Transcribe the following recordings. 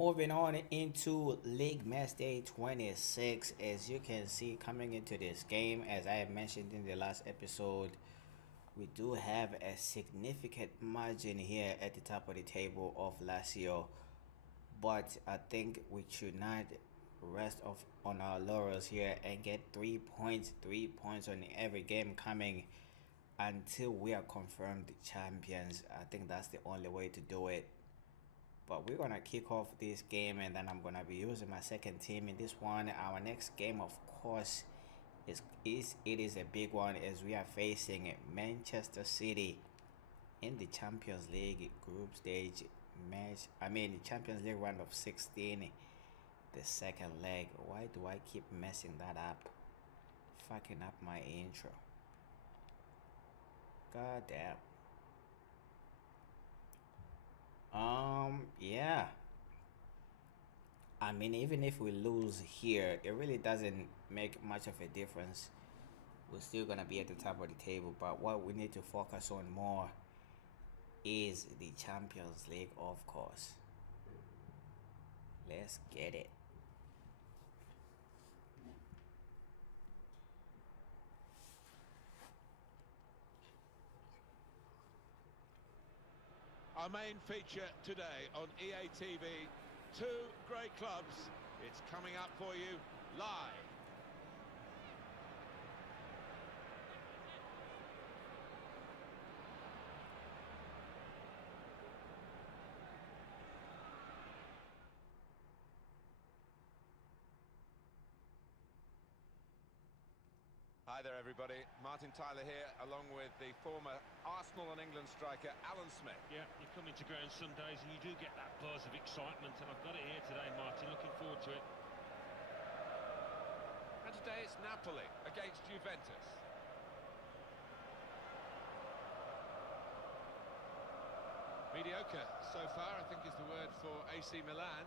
Moving on into League Match Day 26, as you can see coming into this game, as I have mentioned in the last episode, we do have a significant margin here at the top of the table of Lazio, but I think we should not rest on our laurels here and get 3 points on every game coming until we are confirmed champions. I think that's the only way to do it. But we're gonna kick off this game, and then I'm gonna be using my second team in this one. Our next game, of course, is a big one, as we are facing Manchester City in the Champions League group stage match. The Champions League round of 16, the second leg. Why do I keep messing that up? Fucking up my intro. God damn. Yeah. Even if we lose here, it really doesn't make much of a difference. We're still gonna be at the top of the table, but what we need to focus on more is the Champions League, of course. Let's get it. Our main feature today on EA TV, two great clubs. It's coming up for you live. Hi there, everybody. Martin Tyler here, along with the former Arsenal and England striker, Alan Smith. Yeah, you come into ground some days and you do get that buzz of excitement, and I've got it here today, Martin. Looking forward to it. And today it's Napoli against Juventus. Mediocre so far, I think, is the word for AC Milan,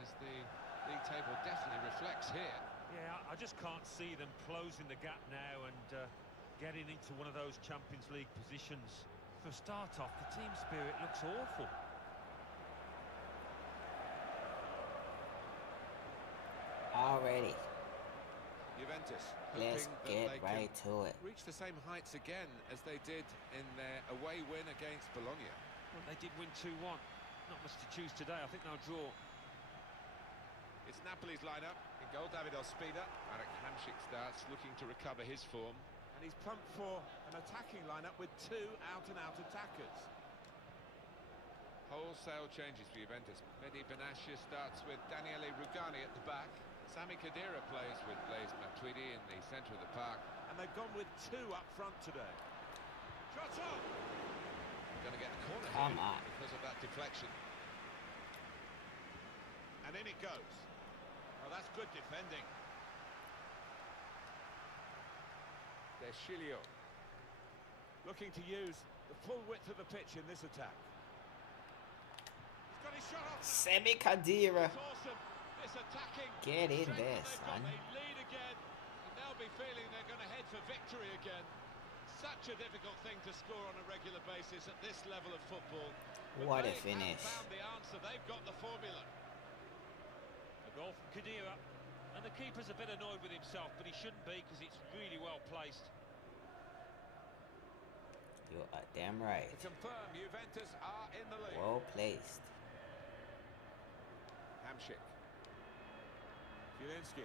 as the league table definitely reflects here. Yeah, I just can't see them closing the gap now and getting into one of those Champions League positions. For a start off, the team spirit looks awful. Already. Juventus. Let's get right to it. Reach the same heights again as they did in their away win against Bologna. Well, they did win 2-1. Not much to choose today. I think they'll draw. It's Napoli's lineup. In goal, David Ospina. Marek Hamšík starts, looking to recover his form. And he's pumped for an attacking lineup with two out-and-out attackers. Wholesale changes for Juventus. Mehdi Benatia starts with Daniele Rugani at the back. Sami Khedira plays with Blaise Matuidi in the centre of the park. And they've gone with two up front today. Shot on! Going to get a corner here because of that deflection. And in it goes. Well, that's good defending. Deschilio looking to use the full width of the pitch in this attack. He's got his shot off. Sami Khedira. It's awesome. This attacking. Get in there, son. They lead again, and they'll be feeling they're going to head for victory again. Such a difficult thing to score on a regular basis at this level of football. What a finish. Found the answer. They've got the formula. A goal from Khedira, and the keeper's a bit annoyed with himself, but he shouldn't be, because it's really well placed. You are damn right. To confirm, Juventus are in the lead. Well placed. Hamšík. Zielinski.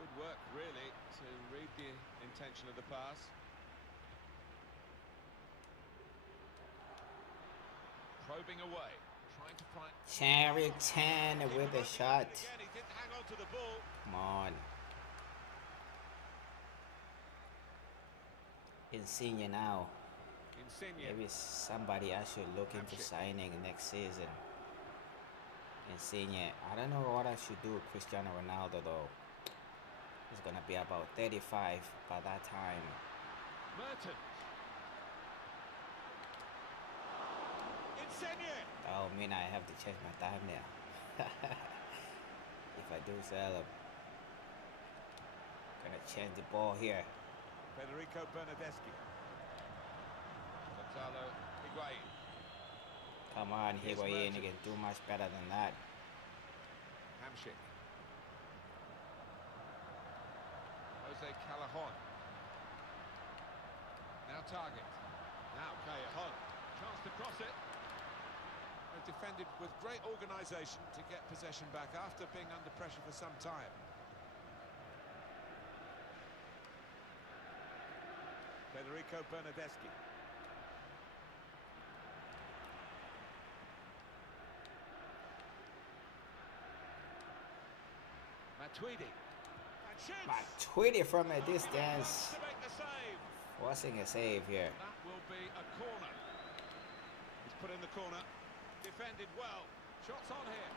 Good work, really, to read the intention of the pass. Probing away. Trying to find Cherry 10 with a shot. Again, he didn't hang on to the ball. Come on. Insigne now. Insigne. Maybe somebody I should look into signing next season. Insigne. I don't know what I should do with Cristiano Ronaldo though. He's gonna be about 35 by that time. Mertens. Insigne. Oh, I have to change my time now. If I do sell him. Gonna change the ball here. Federico Bernardeschi. Gonzalo Higuain. Come on, Higuain, you can do much better than that. Hamsik. Jose Callejon. Now Target. Now Callejon. Chance to cross it. They've defended with great organisation to get possession back after being under pressure for some time. Federico Bernardeschi. Matuidi. Matuidi from a distance. Forcing a save here. That will be a corner. He's put in the corner. Defended well. Shots on here.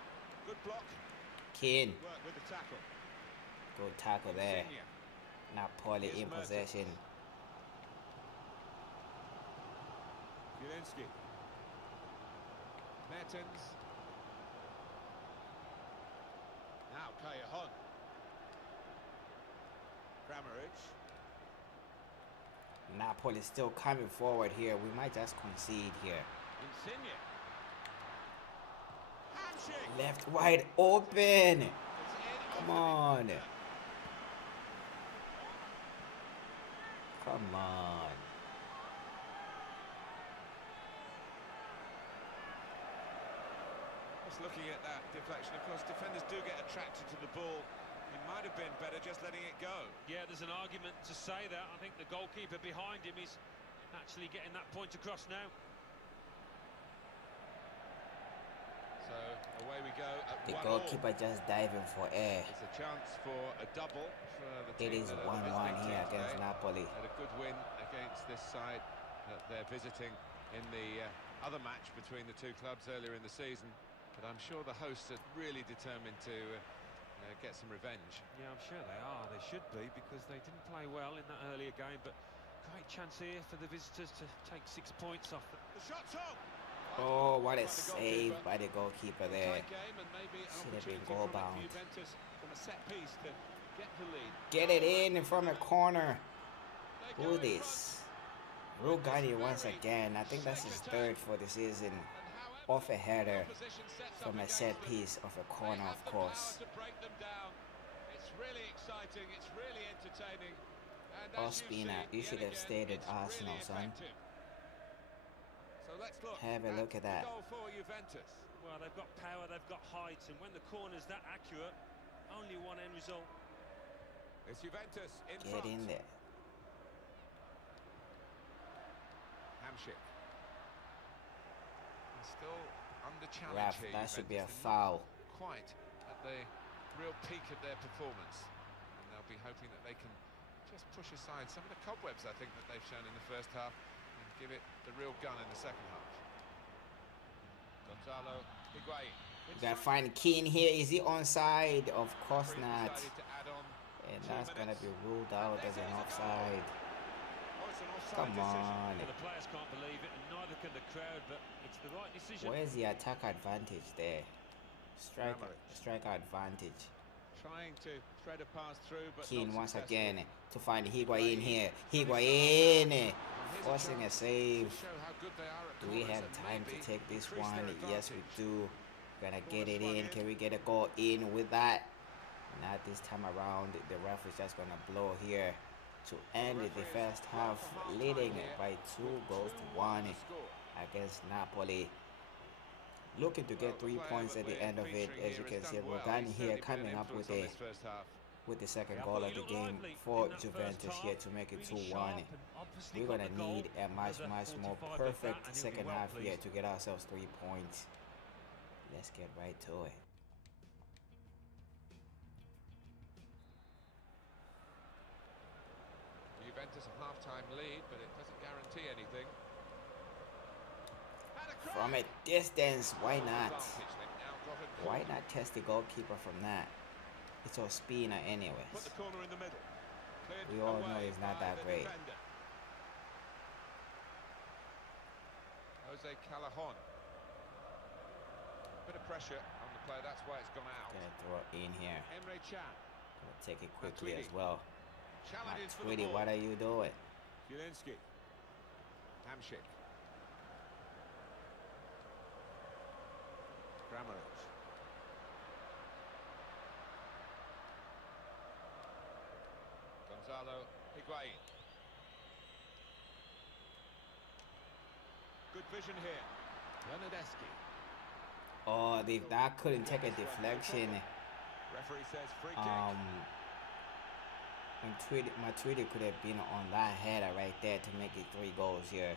Good block. Keane. Work with the tackle. Good tackle there. Insigne. Napoli in possession. Zielinski. Mertens. Now Callejon. Kramaric. Napoli still coming forward here. We might just concede here. Insigne. Hamsik. Left wide open. It's in Come off on. the Come on. Just looking at that deflection, of course, defenders do get attracted to the ball. It might have been better just letting it go. Yeah, there's an argument to say that. I think the goalkeeper behind him is actually getting that point across now. So away we go at The 1-1. goalkeeper just diving for air. It's a chance for a double for the It team is that are the 1-1 visiting here team against today. Napoli. Had a good win against this side that they're visiting in the other match between the two clubs earlier in the season. But I'm sure the hosts are really determined to get some revenge. Yeah, I'm sure they are. They should be, because they didn't play well in that earlier game. But great chance here for the visitors to take 6 points off them. The shot's on! Oh, what a By the save goalkeeper. by the goalkeeper there. Tight game, and maybe an Should have been opportunity goal from bound. Juventus from a set piece to get the lead. Get it in from a corner. They Who go in this? front. Rugani once again. I think that's his third for the season. And Off a header however the opposition sets from up a set against them, piece of a they corner, have of the course. power to break them down. It's really exciting, it's really entertaining. And as Ospina, you see, should yet have again, stayed at it's Arsenal, really son. effective. So let's look Have a look at the that. goal for Juventus. Well, they've got power, they've got height, and when the corner's that accurate, only one end result. It's Juventus in Get front. in there. Hamsik. He's still under challenge Raf, here. that should be a Juventus. They're not foul. quite at the real peak of their performance, and they'll be hoping that they can just push aside some of the cobwebs I think that they've shown in the first half and give it the real gun in the second half. Gonzalo Higuain. You gotta find Keane here. Is he onside? Of course not. Decided to add on And 2 that's gonna minutes. be ruled out as an offside. Oh, it's an offside Come decision. on. Well, the players can't believe it, and neither can the crowd, but it's the right decision. Where's the attack advantage there? Striker advantage. Trying to thread a pass through, but Keane not once successful. again to find Higuain here. Higuain Here's forcing a chance save. to show how good they are at Do we corners have and time to maybe take this increase their one? Yes, we advantage. do. Gonna get it Corner in. swung Can in. we get a goal in with that? Not this time around. The ref is just gonna blow here to end the first half, leading by 2 goals to 1 against Napoli. Looking to get 3 points at the end of it. As you can see, Rugani here coming up with the second goal of the game for Juventus here to make it 2-1. We're gonna need a much more perfect second half here to get ourselves 3 points. Let's get right to it. Juventus a half-time lead, but it doesn't guarantee anything. From a distance, why not? Advantage. They've now got a Why corner. not test the goalkeeper from that? It's Ospina anyways. Put the corner in the middle. Cleared We all know away he's not by that the great. defender. Jose Callejon. Bit of pressure on the play, that's why it's gone out. Gonna throw it in here. Emre Can. Gonna take it quickly Matuidi. as well. Challenges for the Matuidi, ball. what are you doing? Zielinski. Hamsik. Grammaric. Gonzalo Higuain. Good vision here. Bernardeschi. Oh, that couldn't take a deflection. Referee says free kick. My Tweety could have been on that header right there to make it 3 goals here.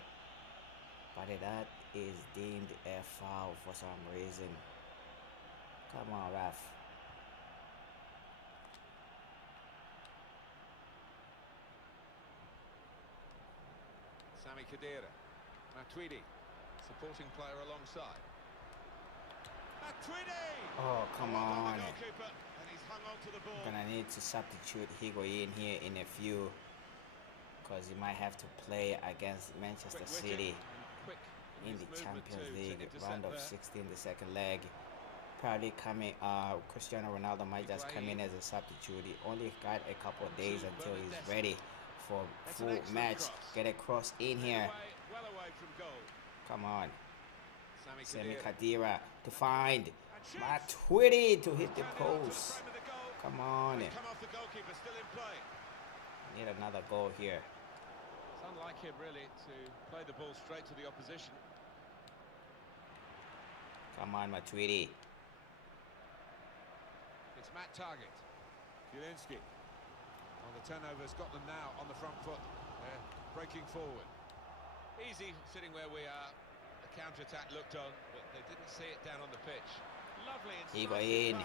But that is deemed a foul for some reason. Come on, ref. Sami Khedira. Matuidi, supporting player alongside. Matuidi! Oh, come on. And he's hung on to the ball. Gonna need to substitute Higuain here in a few, because he might have to play against Manchester City in the Champions League round of 16, the second leg. Probably coming. Cristiano Ronaldo might just come in as a substitute. He only got a couple of days until he's ready for full match. Get a cross in here. Come on. Sami Khedira to find Matuidi to hit the post. Come on. Need another goal here. It's unlike him really to play the ball straight to the opposition. Come on, Matuidi. It's Matt Target. Zielinski. Well, the turnover's got them now on the front foot. They're breaking forward. Easy sitting where we are. The counter-attack looked on, but they didn't see it down on the pitch. Lovely Higuain.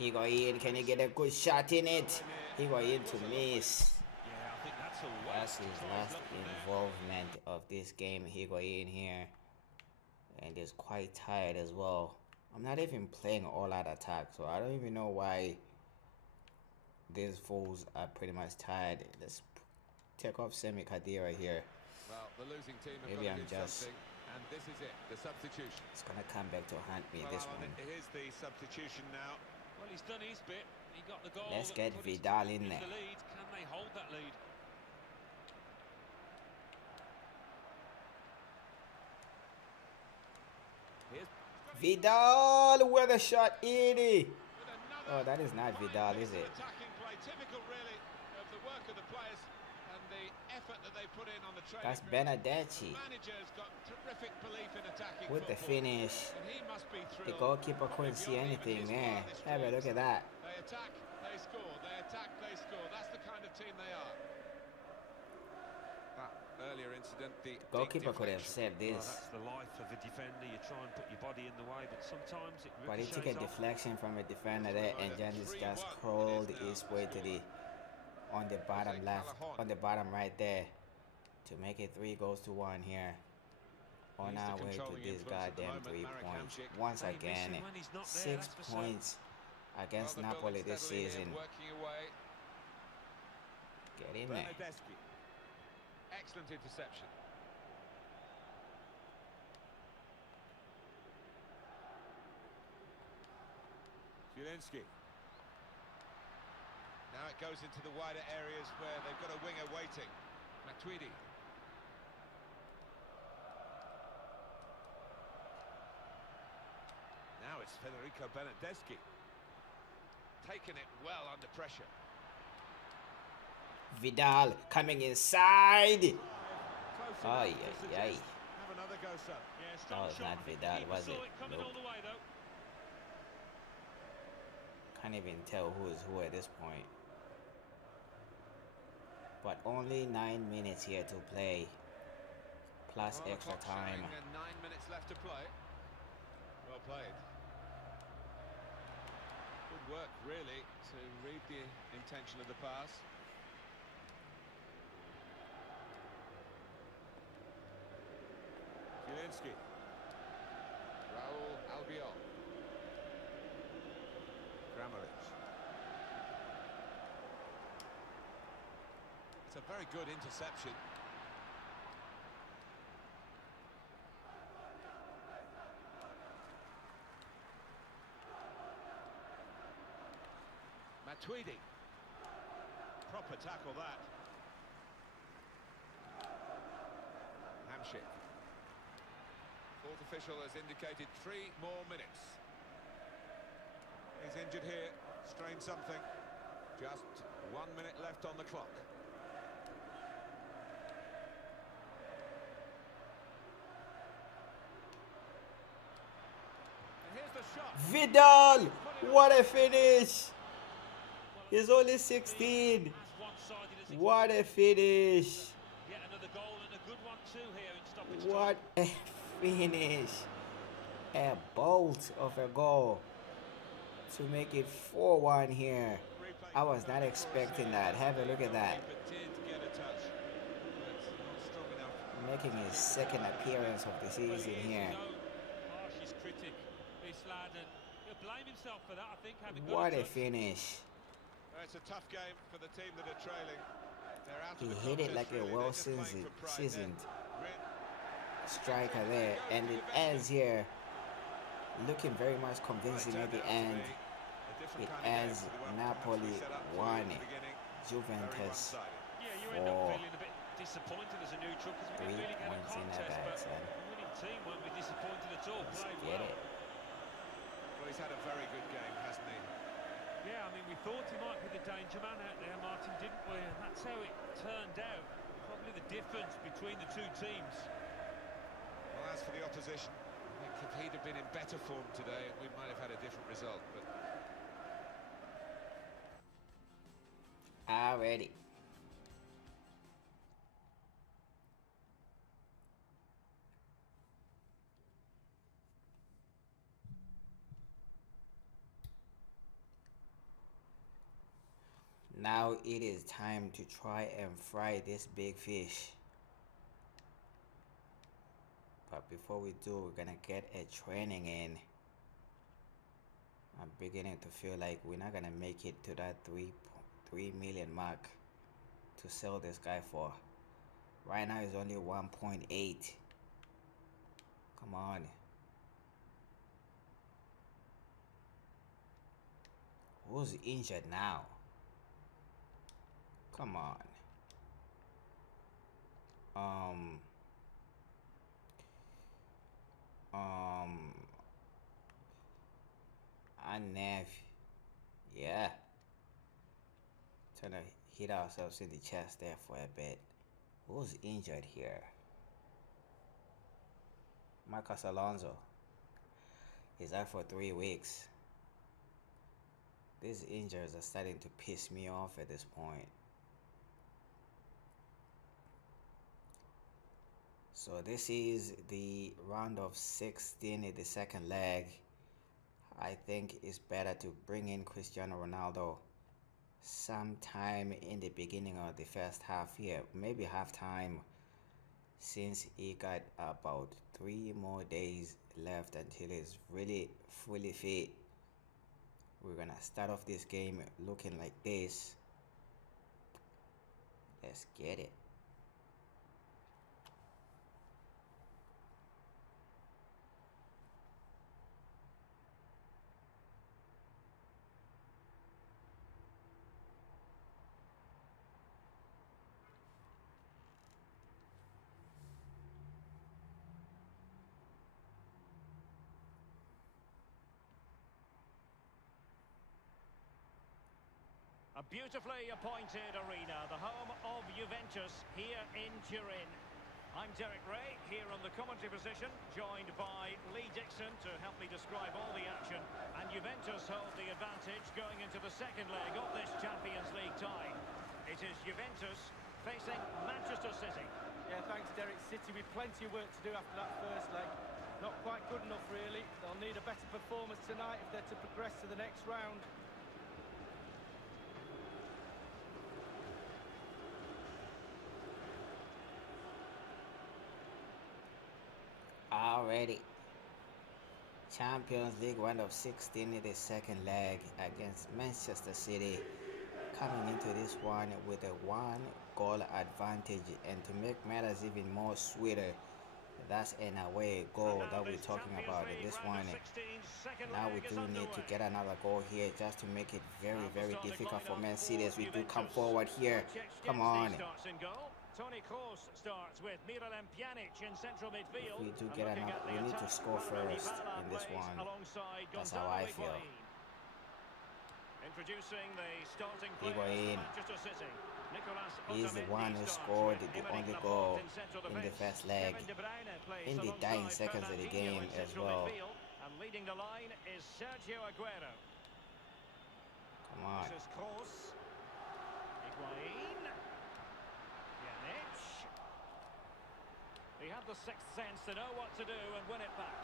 Higuain, can he get a good shot in it? Higuain to miss. Yeah, I think that's his last involvement of this game. Higuain here. And he's quite tired as well. I'm not even playing all-out attack, so I don't even know why these fools are pretty much tired. Let's take off Sami Khedira here. Well, the losing team have Maybe got to I'm do just... something, and this is it, the substitution. It's gonna come back to haunt me, this one. Here's the substitution now. Well, he's done his bit. He got the goal. Let's get Vidal in there. The lead. Can they hold that lead? Vidal with a shot in it. Oh, that is not Vidal, is it? Typical, really, of the work of the players and the effort that they put in on the training. That's Bernardeschi. Manager's got terrific belief in attacking with the finish. He must be the goalkeeper couldn't see anything, man. Have a look at that. They attack, they score. They attack, they score. That's the kind of team they are. That earlier incident, the goalkeeper could have saved this. Well, that's the life of a defender. You try and put your body in the way, but sometimes it but he took a deflection from a defender there, and Giannis just crawled his way to the on the bottom left, on the bottom right there, to make it 3-1 here. On our way to this goddamn 3 points. Once again, 6 points against Napoli this season. Get in there. Excellent interception. Zielinski. Now it goes into the wider areas where they've got a winger waiting. Matuidi. Now it's Federico Bernardeschi. Taking it well under pressure. Vidal coming inside. Oh, yeah. Have another go, sir. That was not Vidal, was it? Nope. Can't even tell who is who at this point. But only 9 minutes here to play, plus extra time. 9 minutes left to play. Well played. Good work, really, to read the intention of the pass. Zielinski. Raul Albiol. Grammaric. It's a very good interception. Matuidi. Proper tackle that. Hamsik. Fourth official has indicated 3 more minutes. He's injured here, strained something. Just 1 minute left on the clock. And here's the shot. Vidal! What a finish! He's only 16. What a finish! Yet another goal and a good one too here in stoppage time. What a finish! A bolt of a goal to make it 4-1 here. I was not expecting that. Have a look at that. Making his second appearance of the season here. Harsh critic, this lad, and he'll blame himself for that, I think. What a finish. It's a tough game for the team that are trailing. They're out He of the hit it like contest, a really. well-seasoned striker there. And it ends here. Looking very much convincing at the end. It ends Napoli 1, Juventus 4. Yeah, you end up feeling a bit disappointed as a neutral because we didn't really get a contest, but the winning team won't be disappointed at all. Played well. Well, he's had a very good game, hasn't he? Yeah, I mean, we thought he might be the danger man out there, Martin, didn't we? And that's how it turned out. Probably the difference between the two teams. Well, as for the opposition, I think if he'd have been in better form today, we might have had a different result. But already. Now it is time to try and fry this big fish. But before we do, we're gonna get a training in. I'm beginning to feel like we're not gonna make it to that 3 million mark to sell this guy for. Right now it's only 1.8. Come on. Who's injured now? Come on. Nev. Yeah. Trying to hit ourselves in the chest there for a bit. Who's injured here? Marcos Alonso. He's out for 3 weeks. These injuries are starting to piss me off at this point. So this is the round of 16 in the second leg. I think it's better to bring in Cristiano Ronaldo sometime in the beginning of the first half here, maybe halftime, since he got about 3 more days left until he's really fully fit. We're gonna start off this game looking like this. Let's get it. A beautifully appointed arena, the home of Juventus here in Turin. I'm Derek Ray, here on the commentary position, joined by Lee Dixon to help me describe all the action. And Juventus hold the advantage going into the second leg of this Champions League tie. It is Juventus facing Manchester City. Yeah, thanks, Derek. City with plenty of work to do after that first leg. Not quite good enough, really. They'll need a better performance tonight if they're to progress to the next round. Already. Champions League round of 16 in the second leg against Manchester City. Coming into this one with a 1-goal advantage, and to make matters even more sweeter, that's an away goal that we're talking about in this one. Now we do need to get another goal here just to make it very, very difficult for Man City as we do come forward here. Come on. Toni Kroos starts with Miralem Pjanic in central midfield. If we do get another, we need to score first in this one. That's how I feel. Introducing the starting Higuain. players for Manchester City. He's the one who scored the only goal in the first leg in the dying seconds of the game as well. And leading the line is Sergio Aguero. Come on. This is Kroos. Higuain. Pjanic. He had the sixth sense to know what to do and win it back.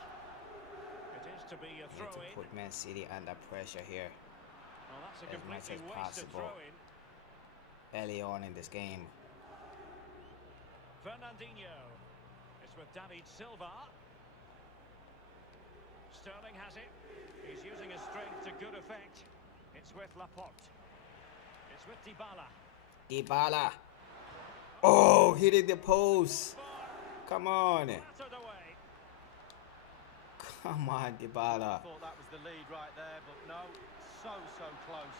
It is to be a Need to throw-in. put Man City under pressure here Well, that's a as much completely as wasted possible throw-in. early on in this game. Fernandinho. It's with David Silva. Sterling has it. He's using his strength to good effect. It's with Laporte. It's with Dybala. Dybala. Oh, hit it the post. Come on. Battered away. Come on, Dybala. I thought that was the lead right there, but no, so close.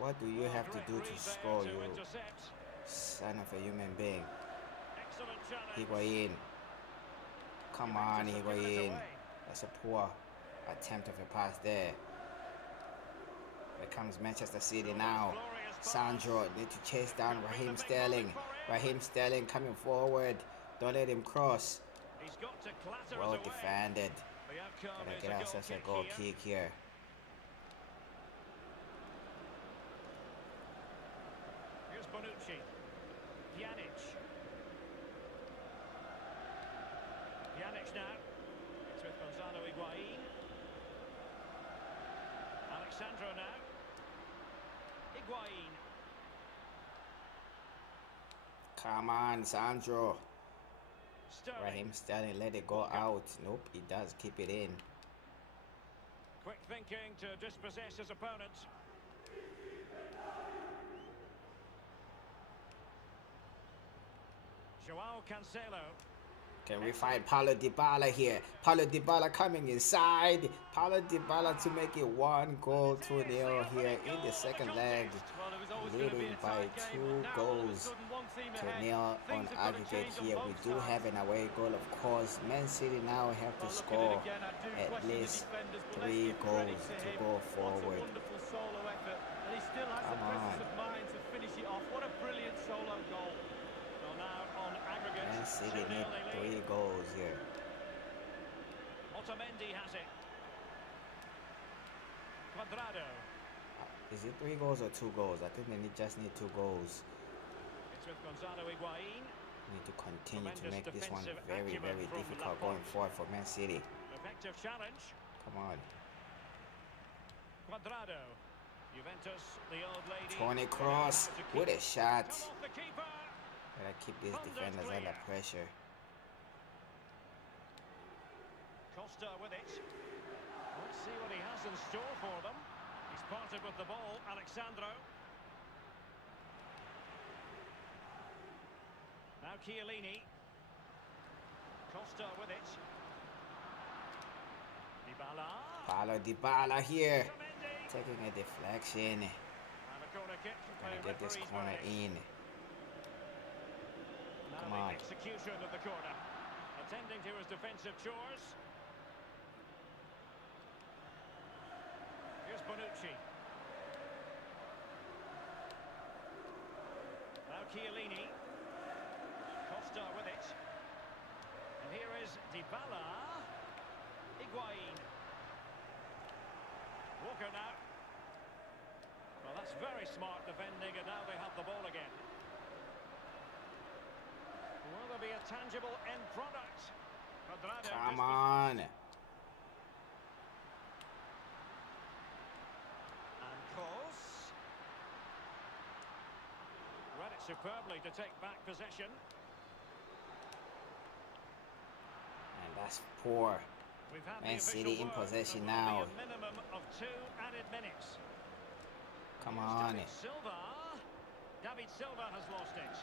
What do you have to Great do read to there score, to you intercept. son of a human being? Excellent challenge. Higuain. Come on, Higuain. That's a poor attempt of a pass there. Here comes Manchester City now. Sandro need to chase down Raheem Sterling. Raheem Sterling coming forward. Don't let him cross. He's got to clatter Well it away. defended. The outcome Gotta is get a ourselves a goal goal kick kick here. Here's Bonucci. Pjanic. Pjanic now. It's with Gonzalo Higuain. Alexandro now. Higuain. Come on, Sandro. Sterling. Raheem Sterling let it go out. Nope, he does keep it in. Quick thinking to dispossess his opponent. Joao Cancelo. Can we find Paulo Dybala here? Paulo Dybala coming inside. Paulo Dybala to make it 1-0 here in the second leg. Well, there was always going to be Leading a by tight game, 2 but now all of a goals sudden one team to ahead. nil on Things have got to aggregate change on here. We both do sides. have an away goal, of course. Man City now have to Well, looking score at it again, I do at question the least defenders, but 3 let's give credit goals to him. go What a forward. wonderful solo effort, and he still has the Come on. presence of mind to finish it off. What a brilliant solo goal. Well, now on aggregate, Man City 2-0 need they lead. 3 goals here. Otamendi has it. Cuadrado. Is it 3 goals or 2 goals? I think they just need 2 goals. It's with Gonzalo Higuain. Need to continue to Tremendous make this one defensive very, acumen very from difficult Laporte. going forward for Man City. Effective challenge. Come on. Cuadrado. Juventus, the old lady. Tony Kroos with a shot. Come off the keeper. Gotta keep these defenders under pressure. Costa with it. Let's see what he has in store for them. He's parted with the ball, Alexandro. Now Chiellini. Costa with it. Dybala. Paulo Dybala here. Otamendi. Taking a deflection. And a corner kick. Gonna The get this referee's corner verdict. in. Now Come the on. execution of the corner. Attending to his defensive chores. Here's Bonucci. Now Chiellini. Costa with it. And here is Dybala. Higuain. Walker now. Well, that's very smart defending, and now they have the ball again. Will there be a tangible end product? Cuadrado Come just- on. And Kroos. Read it superbly to take back possession. And that's poor. We've had Man the official City in word. possession There will now. be a minimum of 2 added minutes. Come Here's on. David Silva. David Silva has lost it.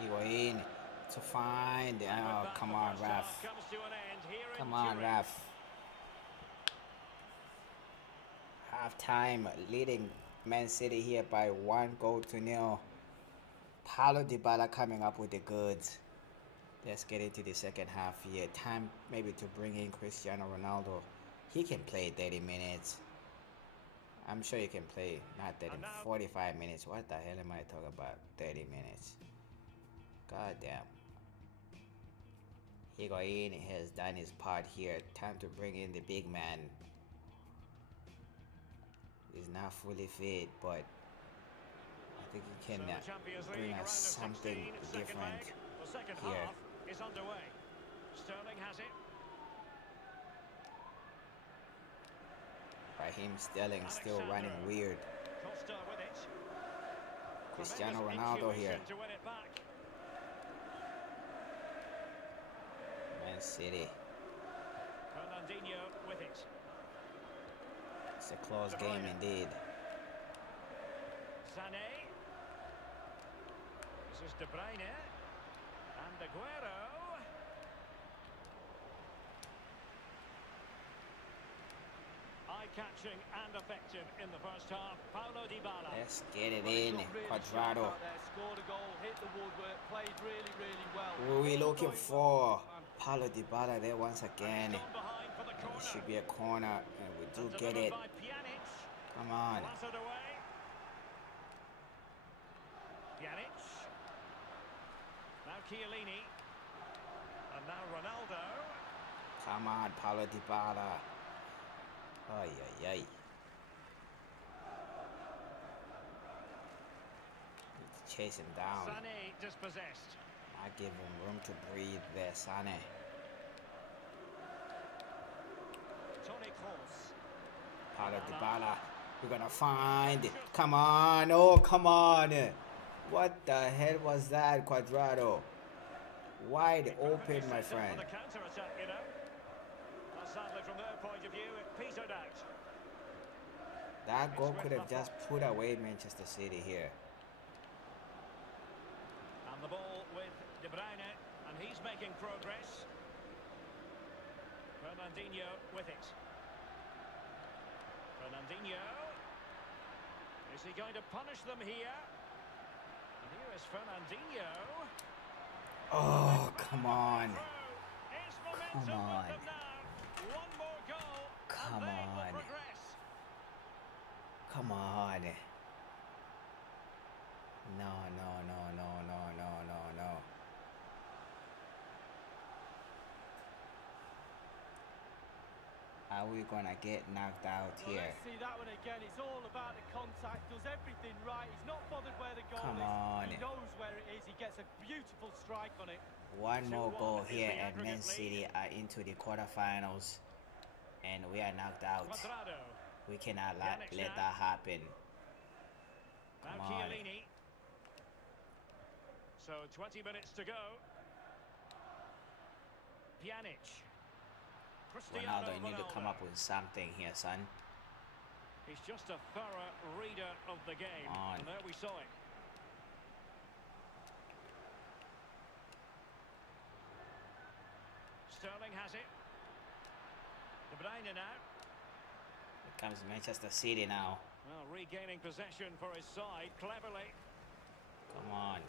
Higuain to find. And with Oh, that, come the on, first ref. half comes to an end here in Come on, Turin. ref. Half-time, leading Man City here by 1-0. Paulo Dybala coming up with the goods. Let's get into the second half here. Time maybe to bring in Cristiano Ronaldo. He can play 30 minutes. I'm sure he can play not 30, 45 minutes. What the hell am I talking about? 30 minutes. God damn. Higuain has done his part here. Time to bring in the big man. He's not fully fit, but I think he can bring us something different here. Is underway. Sterling has it. Raheem Sterling still running weird. Costa with it. Cristiano Tremendous Ronaldo here. intuition to win it back. Man City. Fernandinho with it. It's a close game indeed. Sané. This is De Bruyne. And Aguero. Eye-catching and effective in the first half. Paulo Dybala. Let's get it in. Quadrado. Scored a goal, hit the woodwork, played really, really well. Who are we looking for? Paulo Dybala there once again. Gone behind for the It corner. should be a corner, and we do And get delivered it. by Pjanic. Come on. Clattered away. Pjanic. Now Chiellini. And now Ronaldo. Come on, Paulo Dybala. Ay, ay, ay. Need to chase him down. Sané dispossessed. I give him room to breathe there, Sané. Toni Kroos. Paulo Dybala. We're gonna find. Come on. Oh, come on. What the hell was that, Quadrado? Wide open, my friend. For the counter-attack, you know. But sadly, from their point of view, it petered out. That goal could have just put away Manchester City here. And the ball with De Bruyne, and he's making progress. Fernandinho with it. Fernandinho. Is he going to punish them here? And here is Fernandinho. Oh, come on. It's momentum Come with on. them now. One more goal, Come and they will on. progress. Come on. No, no, no, no, no, no, no, no. Are we gonna get knocked out Well, here? let's see that one again. It's all about the contact. Does everything right. He's not bothered where the goal Come is. on. He knows where it is. He gets a beautiful strike on it. One more 2-1 goal is here the and Man aggregate City lead. are into the quarterfinals and we are knocked out. Quadrado. We cannot Pjanic let now. that happen. Now Come on. Chiellini. So 20 minutes to go. Pjanic. Cristiano Ronaldo, you need to come Ronaldo. up with something here, son. He's just a thorough reader of the game. On. And there we saw it. Sterling has it. De Bruyne now. Here comes Manchester City now. Well, regaining possession for his side cleverly. Come on.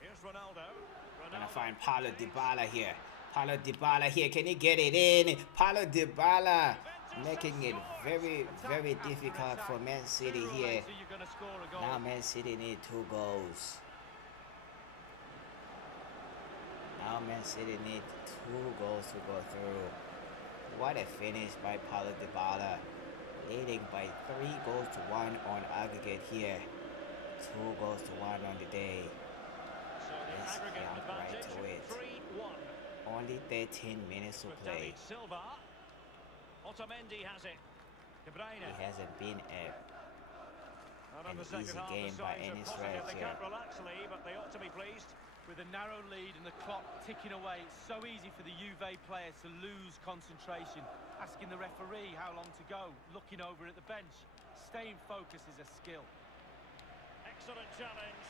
Here's Ronaldo. Gonna Ronaldo find Paulo takes. Dybala here. Paulo Dybala here. Can he get it in? Paulo Dybala making it very, very difficult for Man City here. So you're going to score a goal. Now Man City need 2 goals. Now Man City need 2 goals to go through. What a finish by Paulo Dybala. Leading by 3 goals to 1 on aggregate here. 2 goals to 1 on the day. So the Let's aggregate jump right advantage, to it. 3-1. Only 13 minutes to With play. David Silva. Otamendi has it. De Bruyne. It hasn't been And an in the second easy half, game the by signs are any positive. stretch They here. can't relax, Lee, but they ought to be pleased. With a narrow lead and the clock ticking away, it's so easy for the Juve players to lose concentration. Asking the referee how long to go, looking over at the bench. Staying focused is a skill. Excellent challenge.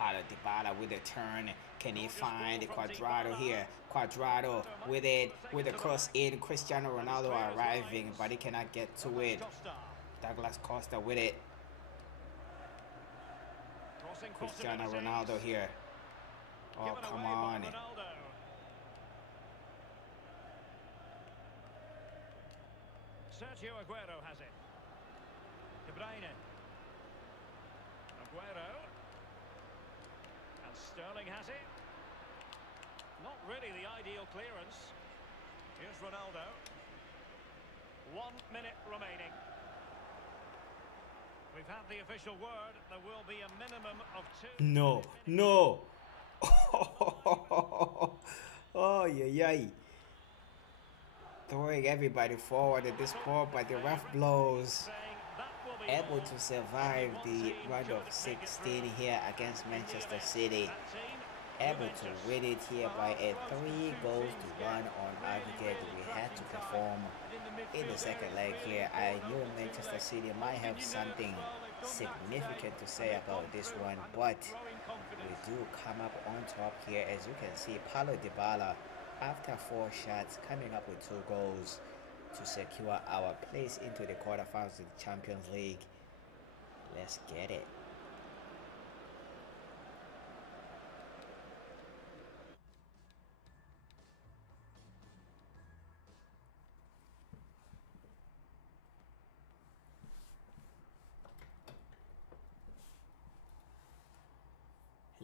Paulo Dybala with a turn. Can he find Quadrado here? Quadrado with it, with a cross in. Cristiano Ronaldo arriving, but he cannot get to it. Costa. Douglas Costa with it. Crossing Cristiano possibilities. Ronaldo here. Oh, Given come away by on. Ronaldo. Sergio Aguero has it. De Bruyne. Aguero. And Sterling has it. Not really the ideal clearance. Here's Ronaldo. 1 minute remaining. We've had the official word. There will be a minimum of 2. No, no. Oh, yeah, yeah. Throwing everybody forward at this point, but the ref blows. Able to survive the round of 16 here against Manchester City. Able to win it here by a 3-1 on aggregate. We had to perform in the second leg here. I knew Manchester City might have something significant to say about this one, but we do come up on top here. As you can see, Paulo Dybala, after 4 shots, coming up with 2 goals to secure our place into the quarterfinals of the Champions League. Let's get it.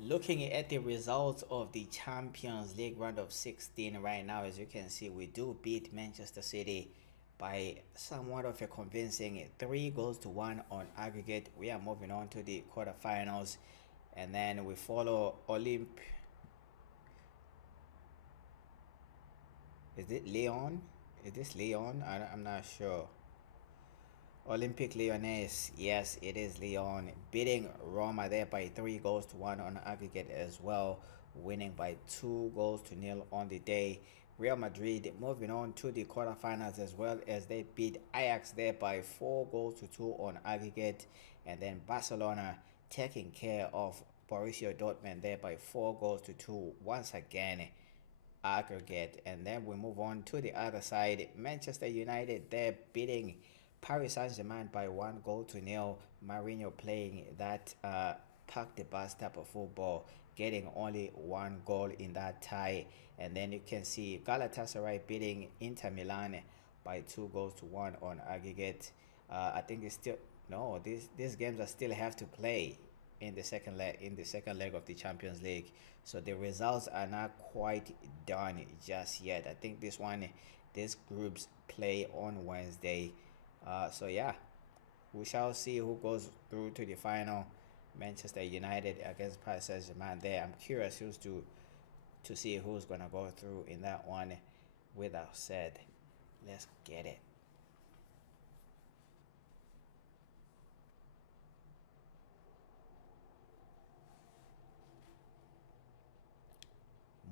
Looking at the results of the Champions League round of 16 right now, as you can see, we do beat Manchester City by somewhat of a convincing 3-1 on aggregate. We are moving on to the quarterfinals, and then we follow Is it Leon? Is this Leon? I'm not sure. Olympique Lyonnais, yes, it is Lyon, beating Roma there by 3-1 on aggregate as well, winning by 2-0 on the day. Real Madrid moving on to the quarterfinals as well, as they beat Ajax there by 4-2 on aggregate, and then Barcelona taking care of Borussia Dortmund there by 4-2 once again aggregate. And then we move on to the other side. Manchester United there beating Paris Saint-Germain by 1-0. Mourinho playing that park the bus type of football, getting only 1 goal in that tie. And then you can see Galatasaray beating Inter Milan by 2-1 on aggregate. I think it's still these games are still have to play in the second leg of the Champions League. So the results are not quite done just yet. I think these groups play on Wednesday. So yeah, we shall see who goes through to the final. Manchester United against Paris Saint-Germain there. I'm curious to see who's gonna go through in that one. With that said, let's get it.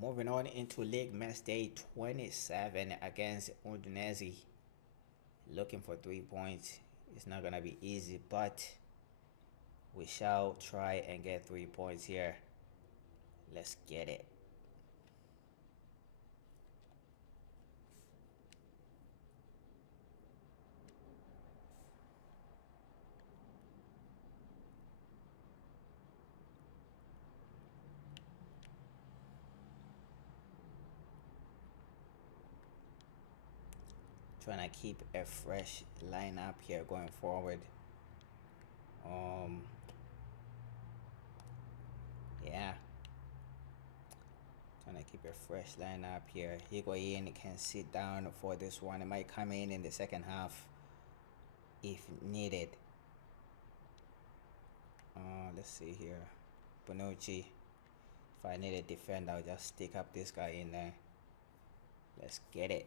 Moving on into League Match Day 27 against Udinese. Looking for 3 points. It's not gonna be easy, but we shall try and get 3 points here. Let's get it. Trying to keep a fresh lineup here going forward. Yeah, trying to keep a fresh lineup here. Higuain can sit down for this one. It might come in the second half if needed. Let's see here. Bonucci. If I need a defender, I'll just stick up this guy in there. Let's get it.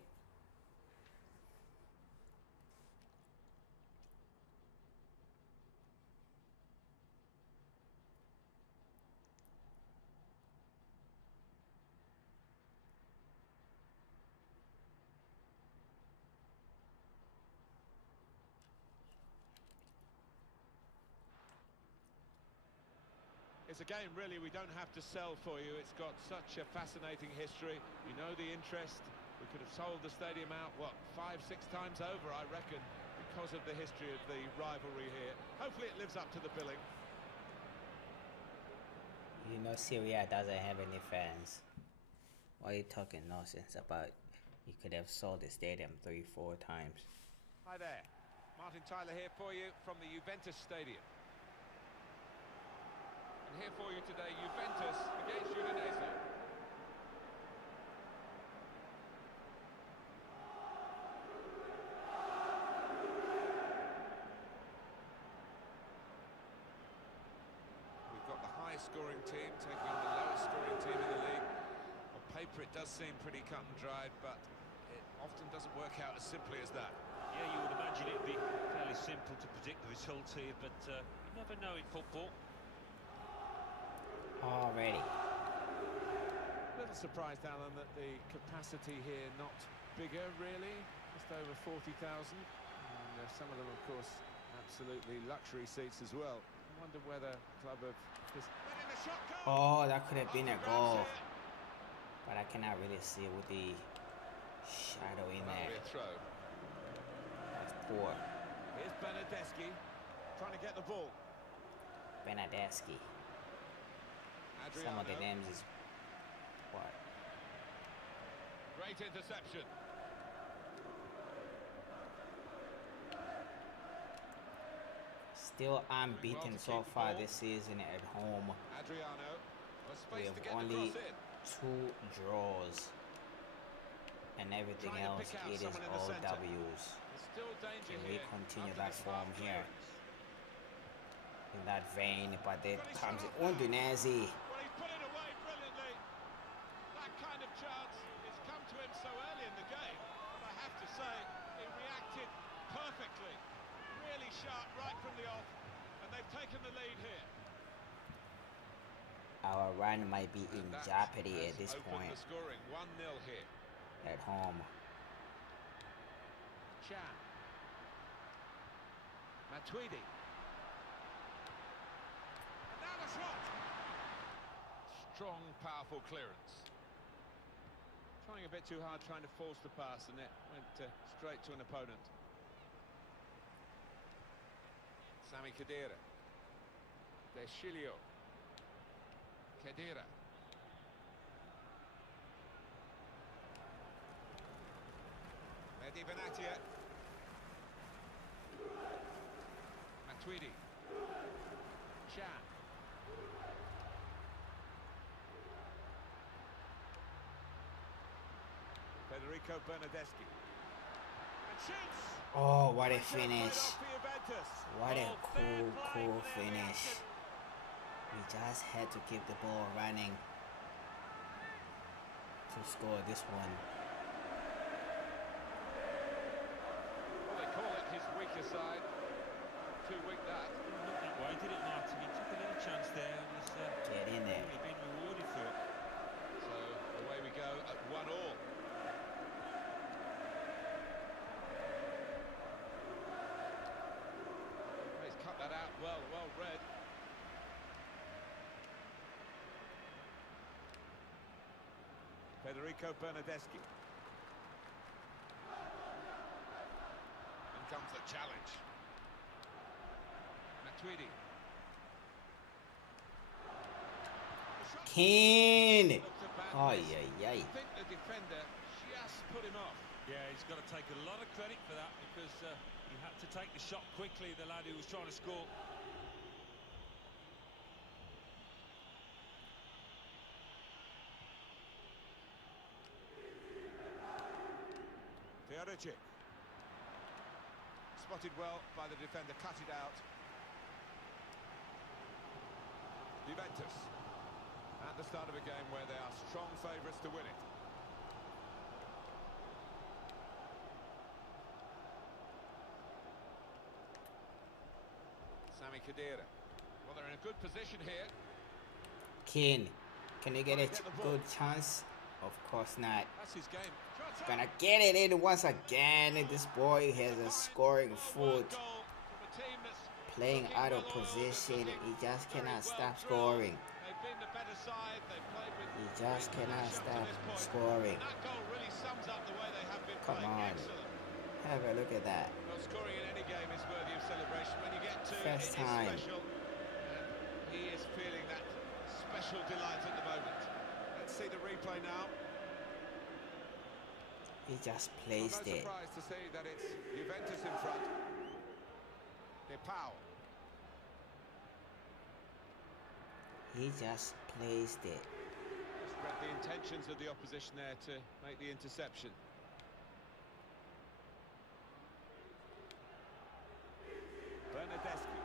It's a game, really, we don't have to sell for you. It's got such a fascinating history. You know the interest. We could have sold the stadium out, 5-6 times over, I reckon, because of the history of the rivalry here. Hopefully it lives up to the billing. You know, Syria doesn't have any fans. Why are you talking nonsense about? You could have sold the stadium 3-4 times. Hi there, Martin Tyler here for you from the Juventus Stadium. And here for you today, Juventus against Udinese. We've got the highest scoring team taking on the lowest scoring team in the league. On paper it does seem pretty cut and dried, but it often doesn't work out as simply as that. Yeah, you would imagine it'd be fairly simple to predict the result here, but you never know in football. Already. A little surprised, Alan, that the capacity here not bigger, really. Just over 40,000. And some of them, of course, absolutely luxury seats as well. I wonder whether a club of this... Oh, that could have been a goal. But I cannot really see with the shadow in there. Throw. That's poor. Here's Bernardeschi trying to get the ball. Bernardeschi. Some of the names is what? Great interception. Still unbeaten so far this season at home. Adriano. We have only 2 draws. And everything else, it is all W's. Can we continue that form here? In that vein, but there comes Udinese. Well, he's put it away brilliantly. That kind of chance has come to him so early in the game. But I have to say, he reacted perfectly. Really sharp right from the off. And they've taken the lead here. Our run might be in jeopardy at this point. The scoring 1-0 here. At home. Chan. Matuidi. And now the shot. Strong, powerful clearance. Trying a bit too hard, trying to force the pass, and it went straight to an opponent. Sami Khedira. Deschilio. Khedira. Mehdi Benatia. Matuidi. Chan. Federico Bernardeschi. And shoots! Oh, what a finish. What a cool finish. We just had to keep the ball running to score this one. Well, they call it his weaker side. Too weak that. Not that way, did it, Martin? He took a little chance there and has Get in there. really been rewarded for it. So away we go at 1-1. He's cut that out well read. Federico Bernardeschi. In comes the challenge. Matuidi. Keane! Oh, yeah. I think the defender just put him off. Yeah, he's got to take a lot of credit for that because he had to take the shot quickly, the lad who was trying to score. Teodosic. Spotted well by the defender, cut it out. Juventus. At the start of a game where they are strong favourites to win it. Sami Khedira. Well, they're in a good position here. Keane, can you get a good chance? Of course not. That's his game. Gonna get it in once again. This boy has a scoring foot. Playing out of position. He just cannot stop scoring. He just cannot stop scoring. Come on. Have a look at that. Well, scoring in any game is worthy of celebration. When you get to First it, time. it's special. And he is feeling that special delight at the moment. Let's see the replay now. He just I'm placed no it. surprised to see that it's Juventus in front. Depau. He just placed it. Just read the intentions of the opposition there to make the interception. Bernardeschi.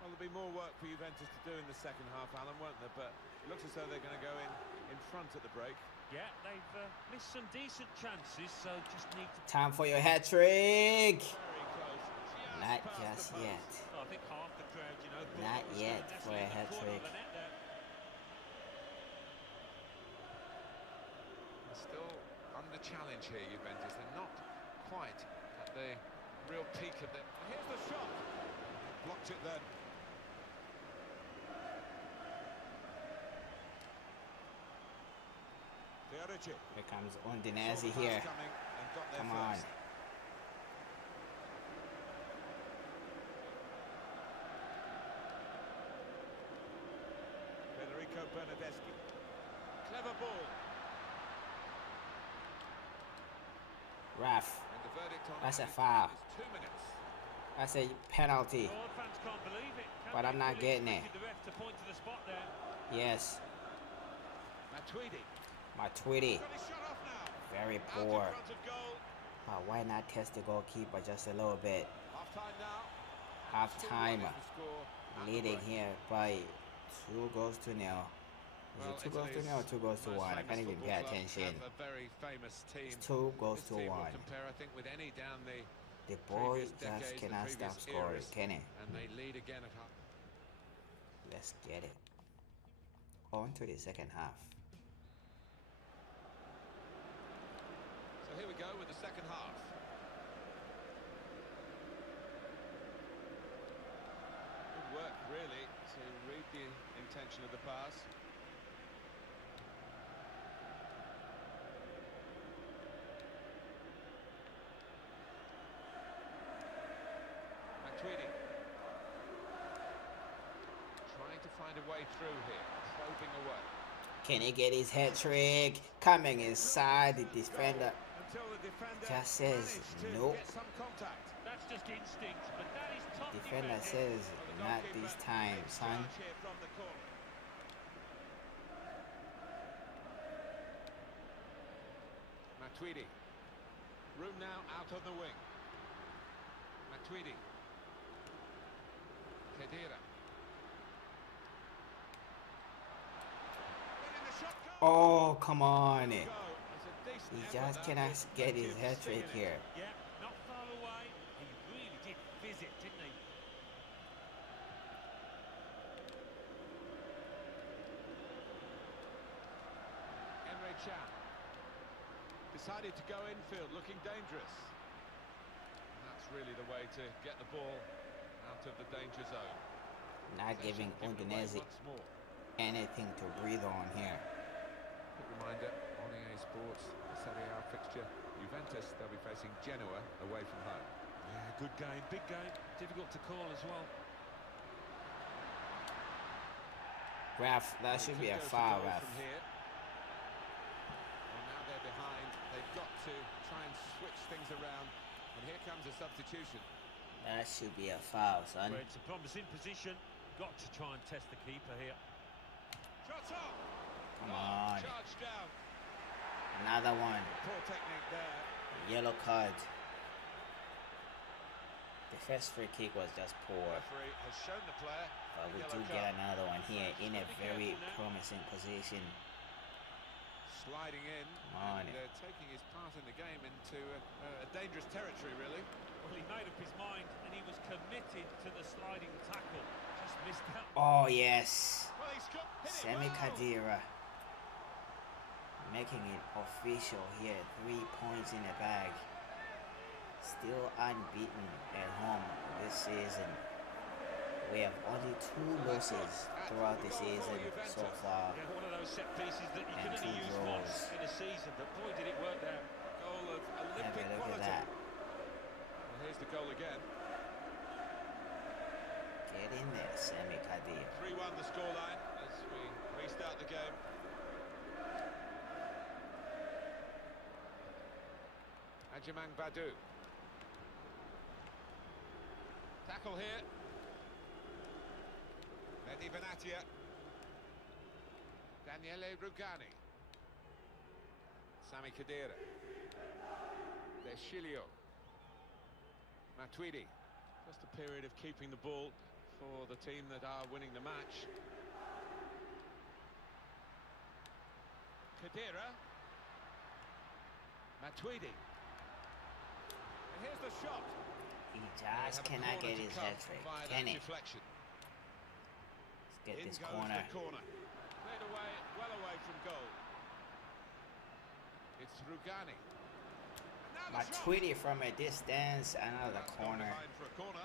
Well, there'll be more work for Juventus to do in the second half, Alan, won't there? But it looks as though they're going to go in front at the break. Yeah, they've missed some decent chances, so just need to... Time for your hat trick. Very close. Not Past just the post. yet. I think half the crowd, you know... thought Not that was yet going for a nestle in the hat corner of trick. the net there. They're still under challenge here, Juventus. They're not quite at the real peak of the... Here's the shot. Blocked it then. Here comes Udinese here. Come on. Federico Bernardeschi. Clever ball. Ref. And the verdict on That's a that foul. is 2 minutes. That's a penalty. All fans can't believe it. But I'm not getting it. The ref to point to the spot there. Yes. Matuidi. My Tweety. Got his shot off now. Very Out poor. in front of goal. But why not test the goalkeeper just a little bit? Half time now. Half 2-1 time. is the score at the Leading break. here by 2 goals to 0. Is Well, it 2 goals to Italy's 0 or 2 goals to most 1? I famous can't even football pay club attention. have a very famous team. It's 2 goals This to team 1. will compare, I think, with any down the The boy previous just decades, cannot the stop previous scoring, eras, can he? and they lead again at half. Let's get it. On to the second half. So here we go with the second half. Good work, really, to read the intention of the pass. Matuidi. Trying to find a way through here, probing away. Can he get his hat trick? Coming inside, the defender Until the defender just says managed to nope. get some contact. That's just instinct, but that is top Defender defending. says Well, the not goalkeeper this time, takes son. charge here from the corner. Matuidi. Room now out on the wing. Matuidi. Khedira. Winning the shot. Goal. Oh, come on. Goal. It's a decent He effort, just though, cannot with get plenty his of hat sting trick in it. here. Yeah, not far away. He really did fizz it, didn't he? Emre Can decided to go infield, looking dangerous. And that's really the way to get the ball out of the danger zone. Not giving Possession given away Udinese once more. anything to breathe on here. Quick reminder on EA Sports, the Serie A fixture. Juventus, they'll be facing Genoa away from home. Yeah, good game, big game. Difficult to call as well. Ref, that should be a Could go to foul, goal ref. from here. Well, now they're behind. They've got to try and switch things around. And here comes a substitution. That should be a foul, son. Well, it's a promising position. Got to try and test the keeper here. Shot up! Come on. Charged down. Another one. Poor technique there. Yellow card. The first free kick was just poor. Referee has shown the player. But we the do yellow get card. another one here in a Be very careful now. promising position. Sliding in Come on. and taking his part in the game into a dangerous territory, really. Well, he made up his mind and he was committed to the sliding tackle. Just missed out. Oh, yes. Well, he's got hit it Sami well. Khedira making it official here. 3 points in the bag. Still unbeaten at home this season. We have only 2 losses throughout the season so far. Yeah, one of those set pieces that you And can only 2 use once draws. in a season, but boy did it work there. Goal of Have Olympic a look quality. at that. Well, here's the goal again. Get in there, Sami Khedira. 3-1 the scoreline as we restart the game. Ajimang Badu. Tackle here. Mehdi Benatia. Daniele Rugani. Sami Khedira. Deschilio. Matuidi. Just a period of keeping the ball for the team that are winning the match. Khedira. Matuidi. And here's the shot. He just cannot get his head trick, can he? Deflection. Let's get In this goes corner. the corner. Played away, well away from goal. It's Rugani. And now the shot. Matuidi from a distance, another That's gone corner. behind for a corner.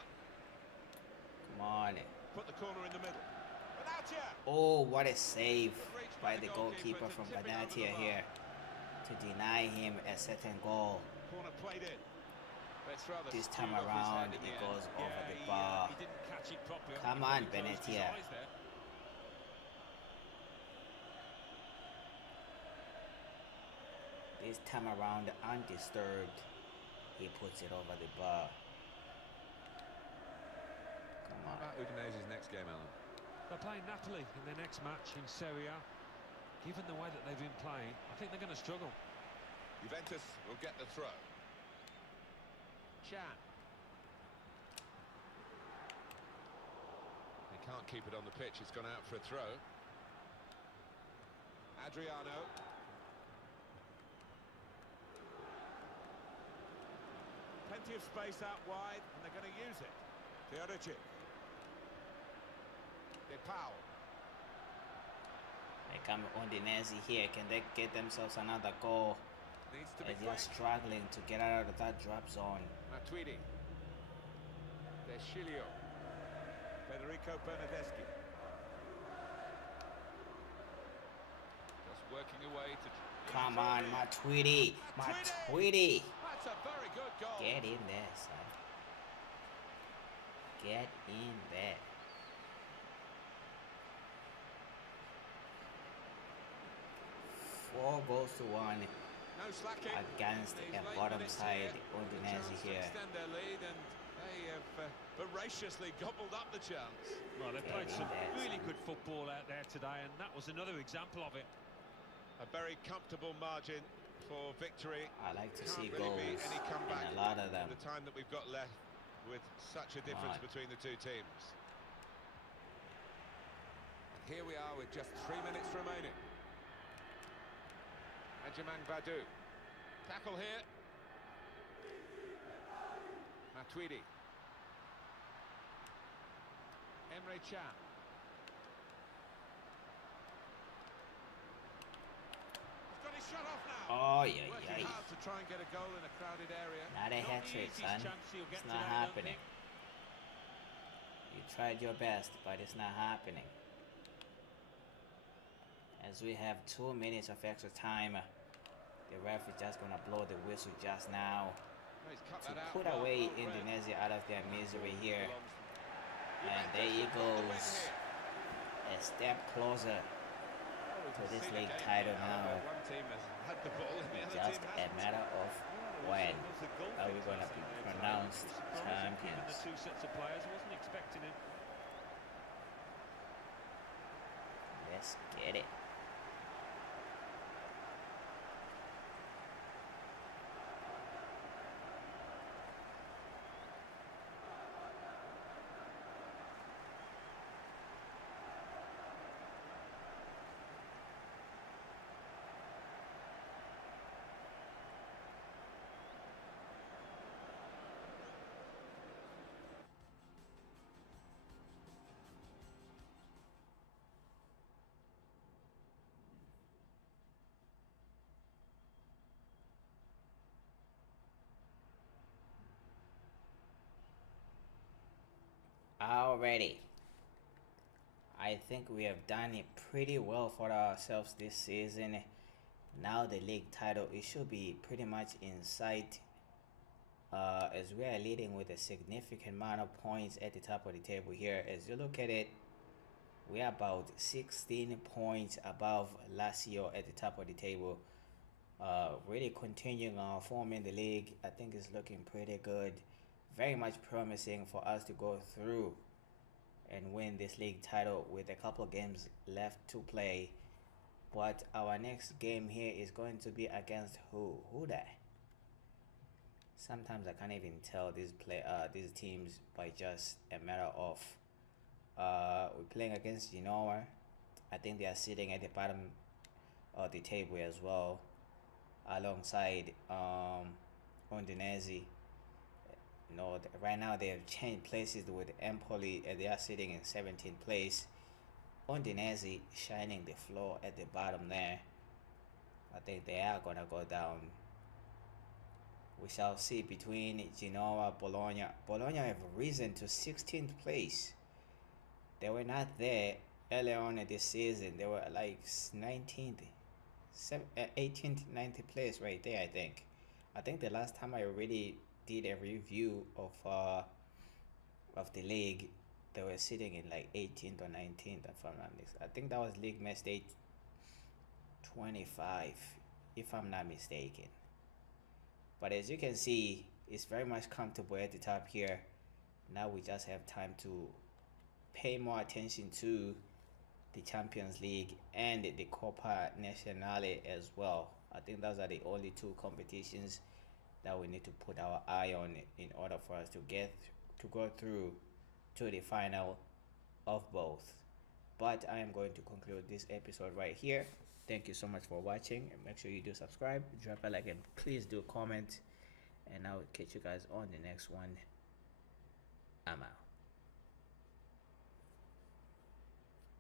Come on. Put the corner in the middle. Benatia. Oh, what a save Good reach by the goalkeeper to from tip it over the Benatia bar. here to deny him a second goal. Corner played in. It's rather This time skewed off his around, head in it the end. goes over the he bar. didn't catch it properly. I think Come he on, probably closed his Benatia. eyes there. This time around, undisturbed, he puts it over the bar. Come on. How about Udinese's next game, Alan? They're playing Napoli in their next match in Serie A. Given the way that they've been playing, I think they're going to struggle. Juventus will get the throw. Chan. He can't keep it on the pitch. It's gone out for a throw. Adriano. Plenty of space out wide, and they're going to use it. Teodosic. De Paul. They come Udinese here. Can they get themselves another goal? Needs to be They're just struggling to get out of that drop zone. Matuidi. Deschilio. Federico Bernardeschi. Just working away to... Come on, Matuidi. Matuidi. That's a very good goal. Get in there, son. Get in there. Four goals to one No slacking. against These a late bottom minutes side here, Udinese chance to here. extend their lead, and they have voraciously gobbled up the chance. Well, they played Yeah, some that's really it. good football out there today, and that was another example of it. A very comfortable margin for victory. I like to see Can't really be goals any comeback in a lot of them. in the time that we've got left with such a difference on. between the two teams. And here we are with just 3 minutes remaining. Ajimang Badu. Tackle here. Matuidi. Emre Can. He's got his shot off now. Oh, yeah, Working yeah. hard to try and get a goal in a crowded area. Not a Not hat the trick, easiest son. chance he'll get It's not today, I don't happening. think. You tried your best, but it's not happening. As we have 2 minutes of extra time, the ref is just gonna blow the whistle just now Oh, he's cut to that out put well, away well read. Indonesia out of their misery here. And Juventus there he have got the win goes, here. a step closer to this league title now. One team has had the ball and the other Just team a hasn't. matter of when Lots of goal are we kicks gonna last be night today. pronounced Surprising, given the champions. two sets of players. I wasn't expecting it. Let's get it. Already, I think we have done it pretty well for ourselves this season. Now the league title, it should be pretty much in sight as we are leading with a significant amount of points at the top of the table here. As you look at it, we are about 16 points above last year at the top of the table. Really continuing on form in the league. I think it's looking pretty good. Very much promising for us to go through and win this league title with a couple of games left to play. But our next game here is going to be against who? Who that? Sometimes I can't even tell these teams by just a matter of we're playing against Genoa. I think they are sitting at the bottom of the table as well, alongside Udinese. You know, right now they have changed places with Empoli, and they are sitting in 17th place. Udinese shining the floor at the bottom there. I think they are gonna go down. We shall see between Genoa, Bologna. Bologna have risen to 16th place. They were not there earlier on in this season. They were like 19th, 18th, 19th place right there, I think. I think the last time I really did a review of the league, they were sitting in like 18th or 19th, if I'm not mistaken. I think that was League Match Day 25, if I'm not mistaken. But as you can see, it's very much comfortable at the top here. Now we just have time to pay more attention to the Champions League and the Copa Nazionale as well. I think those are the only two competitions that we need to put our eye on in order for us to go through to the final of both. But I am going to conclude this episode right here. Thank you so much for watching, and make sure you do subscribe, drop a like, and please do comment, and I'll catch you guys on the next one. I'm out.